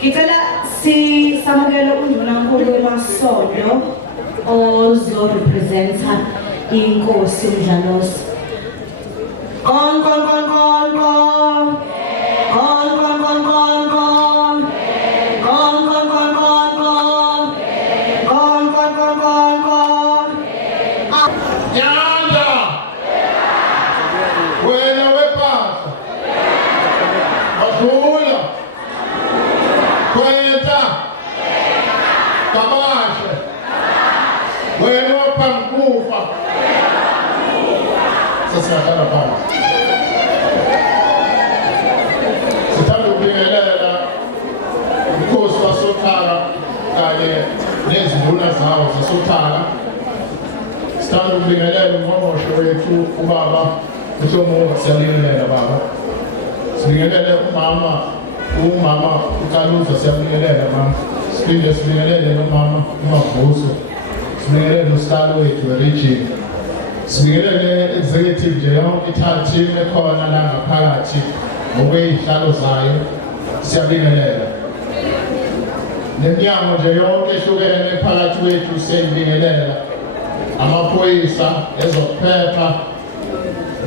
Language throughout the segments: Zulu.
Ngicela samukele induna Masondo ozorepresenta inkosi uMdlalosi. Kon. Stand ubingelela umhosha wethu ubaba uSomo siyabingelela baba. Sibingelele umama uKaluza siyabingelela mama. Sibingelele umama uMavuso. Sibingelele uStalo wethu weRegime. Sibingelele executive nje yonke team ekhona la ngaphakathi ngokwezihlalo zayo siyabingelela. Nemnyango nje yonke ehlukene phakathi kwethu siyabingelela. Amaphoyisa ezokuphepha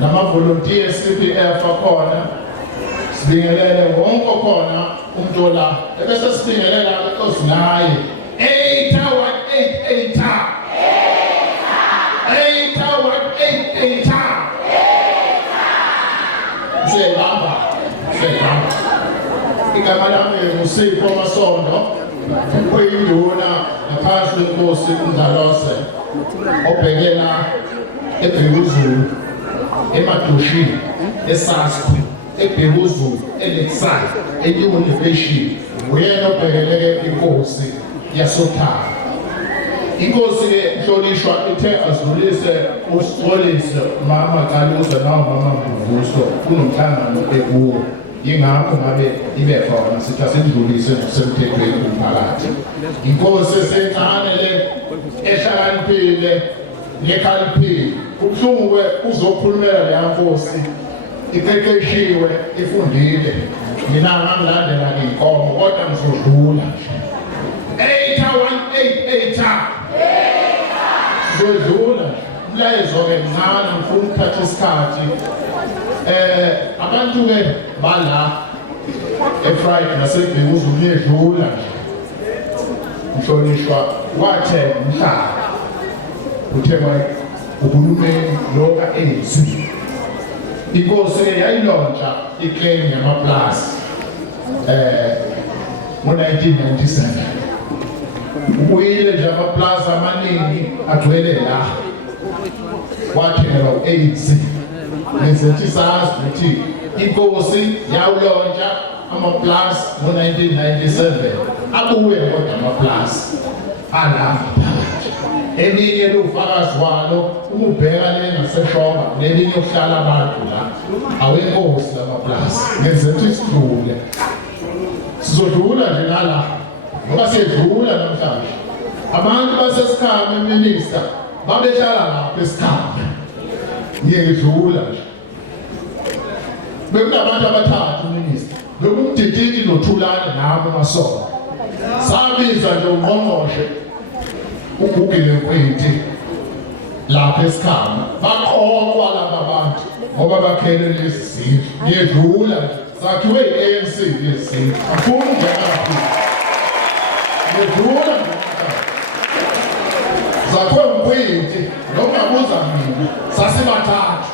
namavolunteer CPF akhona sibingelele wonke khona umuntu la ebese sibingelela inkosi naye 8 Sibamba igama lami Sipho Masondo uyinduna ngaphansi kwenkosi uMdlalose obhekela eBhekuzulu eMadoshini eSasco eBhekuzulu eLexai eUniversity uyena obhekeleke inkosi yasokhaya. Inkosi ehlonishwa ithe azulise uSolise mama Kaluza mama Mvuso kunomhlangano ekuwo yingakho ngabe ibe khona sithi asidlulise semthethweni umphakathi. Inkosi esencane le ehlakaniphile nekhaliphile ubhlungu uzokhulumela le nkosi iqeqeshiwe ifundile mina ngangilandela inkomo kodwa ngizodlula 8 sizodlula umlayezo ke mncane ngifuna ukuphatha isikhathi abantu ke bala eFriday naseBhekuzulu uyedlula mhlonishwa wathe mhlaba uthema uhulumeni loka enzi inkosi yayilontsha iclaim yamaplaza ngo-1997 ubuyile nje amaplaza amaningi agcwele la wathelwa u-AIDS nezethi sazi ukuthi inkosi yawulontsha amaplaza ngo-1997 abuye kodwa amaplaza alapha phakathi elinye lufakazi walo ubheka le ngaseshonga nelinye uhlala abantu la awenkosi lamaplaza ngezethi sidlule sizodlula nje ngala ngoba siyedlula namhlanje abantu basesikhaya eminista babehlala lapha esikhaya ngiyedlula nje bekunabantu abathathu uminista lokumdididi nothulane nami Masondo sabiza nje ungqongqoshe ugugile kwethi lapha esikhaya baqoqwa laba bantu ngoba bakhele lezi zindlu ngiyedlula sakhiwe iANC lezi zindlu afuna ungena lapha ngiyedlula zakhiwe kwethi nokubuza mina sasibathathu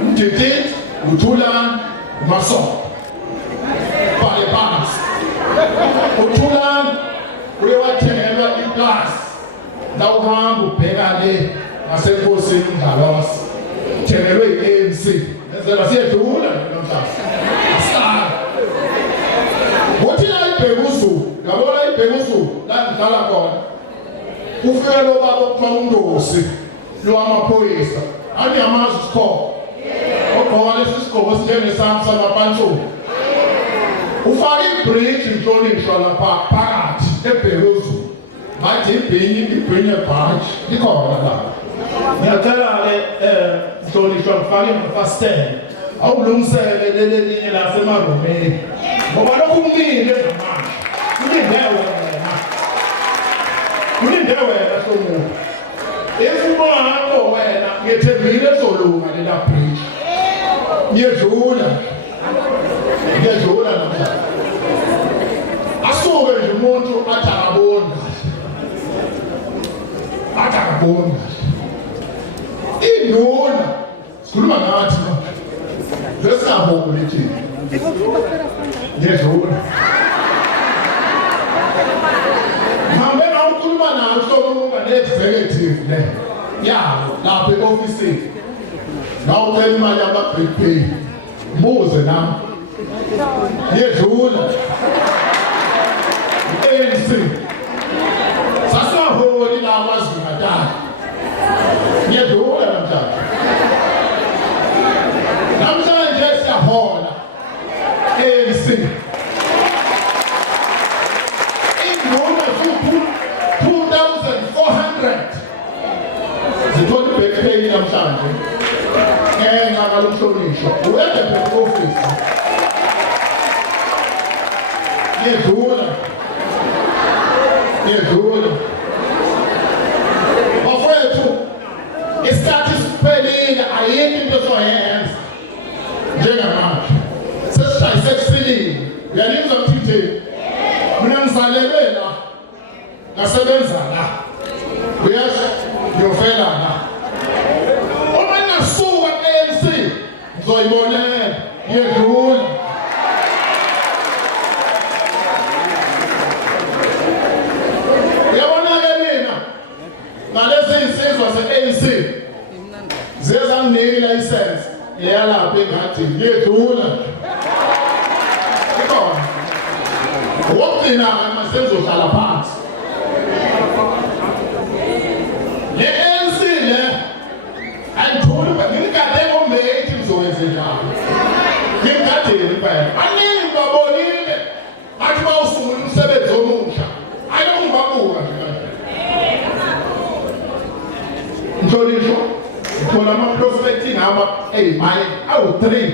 umdididi uthulane uMasondo bale phansi uthulane uyewathengelwa iplasi la uhamba ubheka le ngasenkosini uMdlalose thengelwe iANC ngenzela siyedlula namhlanje asala uthi la iBhekuzulu yabona iBhekuzulu la ngihlala khona ufike lo baba uMndosi lo amaphoyisa athi yamazi isikhobo ogqoka lesi sigqoko sinjengesami samapantshoni ufake ibridge inhlonishwa lapha phakathi eBhekuzulu bathi ibhinye ebhaji likhona la ngiyacela le inhlonishwa ngifake ngafastele awulungisele leli linye lasemarumeni ngoba lokhu kumile manje lela bridge ngiyedlula namhlanje asuke nje umuntu athi akaboni induna sikhuluma ngathi lesabo lithi ngiyedlula mhambe nawukhuluma nayo sokuba ne-executive le yabo lapha e-ofisini nawucela imali yama-break pay buze nami ngiyedlula i-ANC sasingaholi la KwaZulu-Natal ngiyedlula namhlanje siyahola ANC induna 2,400 zithola i-back pay namhlanje ngenxa kalomhlonishwa uwede phela office ngiyedlula bafowethu isikhathi siphelile ayikho into ezoyenza njengamanje sesishayise kusilile uyanizwa mthitheni mina ngizalelwe la ngasebenza la uyasho ngiyofela la uma ngasuka ANC ngizoyibonela ngiyedlula ngalezi insizwa ze-ANC zezanginika ilayisensi eyalapha engadini ngiyedlula ikhona okugcina-ke masengizohlala phansi le-ANC le angithuli ngingigade ngombethi ngizowenze njalo ngingigadeni impela baningi babonile bathi bawusungula umsebenzi omusha ayokungibabuka nje Ntolisho, uthola ama-prospecting emayini awu-3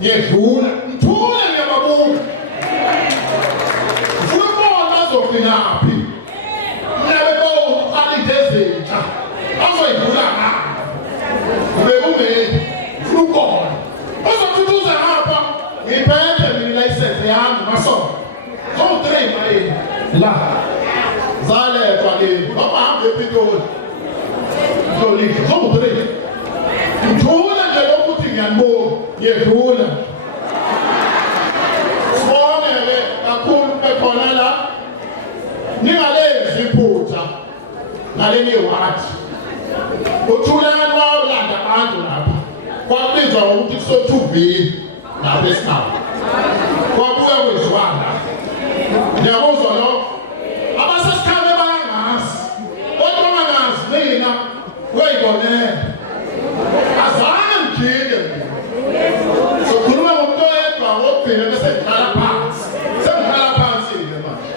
ngiyedlula ngithule ngiyababuka ngifuna ukubona azogcinaphi mnabe bawuqalide ezintsha azoyivula ngapha ubekungeni ngifuna ukubona ozothuthuza ngapha ngiphethe mina ilayisensi yami Masondo zowu-3 emayini la zalethwa leni babahambe ePitoli Ntolisho, zowu-3 ngithula nje lokuthi ngiyanibonga ngiyedlula sibonele kakhulu bekhona la ningalenzi iphutha ngaleli ward uthulani wawulanda abantu lapha kwabizwa ngokuthi kusothuvini lapha esinawo kwabuya kweziwanda ngiyabuzwa lo abasesikhame bangasi kodwa bangazi mina wayibonela azange ngijike sokhuluma ngomuntu oyedwa wogcina bese ngihlala phansi sengihlala phansi-ke manje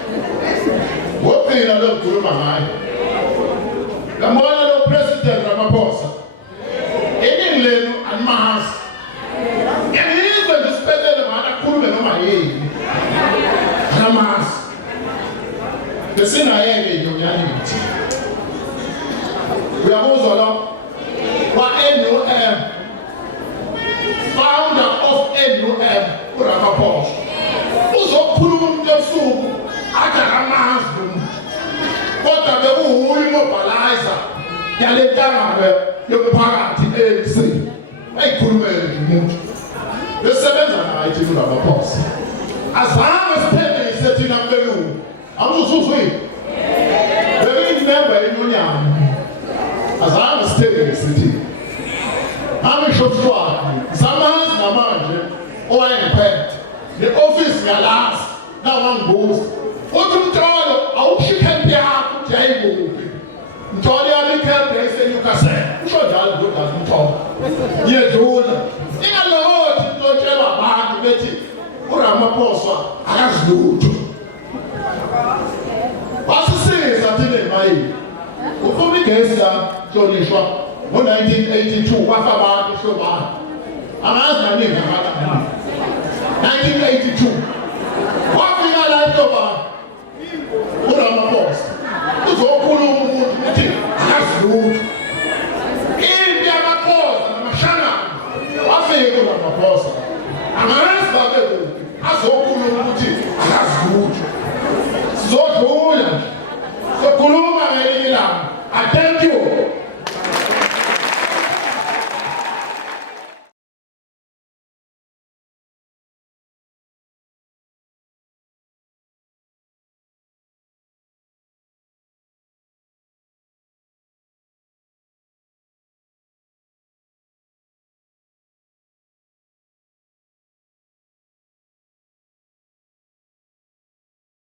wogcina lo kukhuluma ngayo ngambona lo President Ramaphosa iningi lenu animazi ngiyizwe nje siphelele ngani akhulume noma yini anamazi besinayeke inyonyani ngithi uyabuzwa lo kwa-NUM founder of NUM uRamaphosa uzokhuluma umuntu ebusuku athi akamazi lo muntu kodwa bekuwuye imobilizer yale nhlangano yomphakathi ANC ayikhulumele nje umuntu besebenza naye thina uRamaphosa azange siphende isethina mbelungu amuzuzwile bekuyinemba yenyonyana azange sithenge sithi amisho swakhe samazi namanje owayengiphethe le-ofisi yalasi nawangibuza uthi umtolo awukushikhepi yakho uthi yayikuphi mtolo yami ikhephi yayiseNewcastle usho njalo ndodazi umtolo ngiyedlula ingalokothi ntotshelwa abantu bethi uRamaphosa akazi lutho wasisiza thina emayini ufuna igesi yahlonishwa ngo-1982 kwafa abantu ehlobane amazi maningi akanani 1982 wafika la ehlobane uRamaphosa uzokhuluma umuntu uthi akazi lutho impi yamaXhosa namashangana Amara